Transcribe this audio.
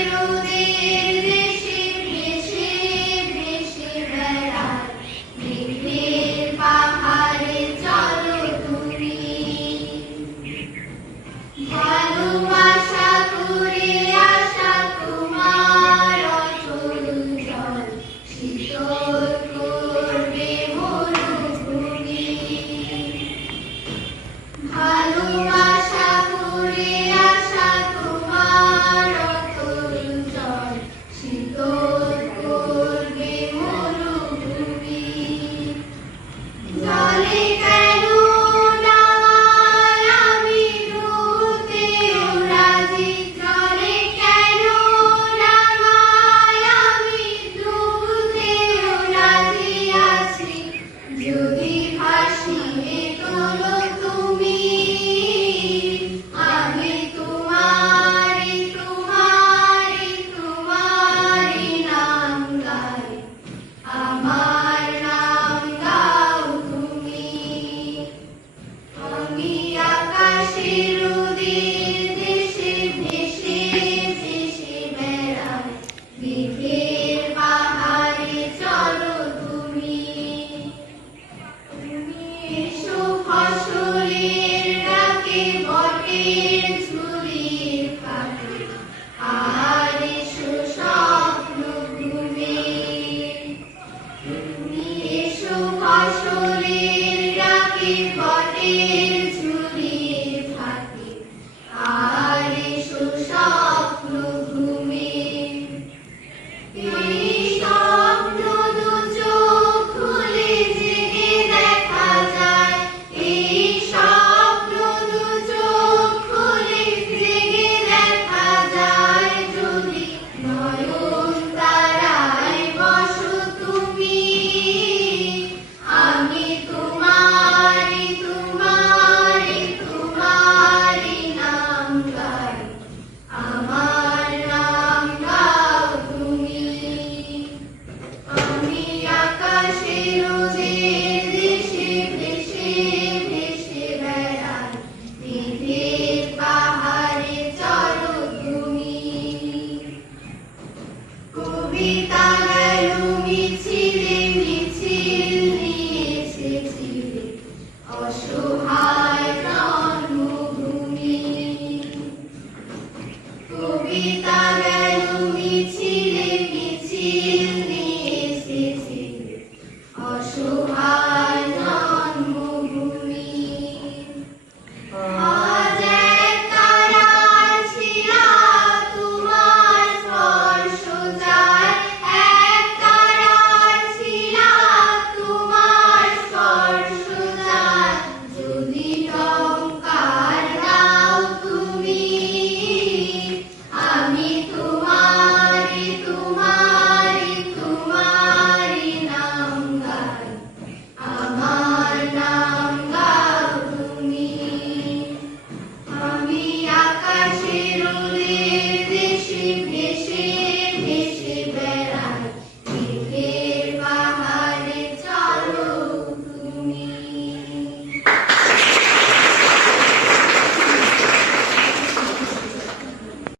Little to the Lord, Lord, Vita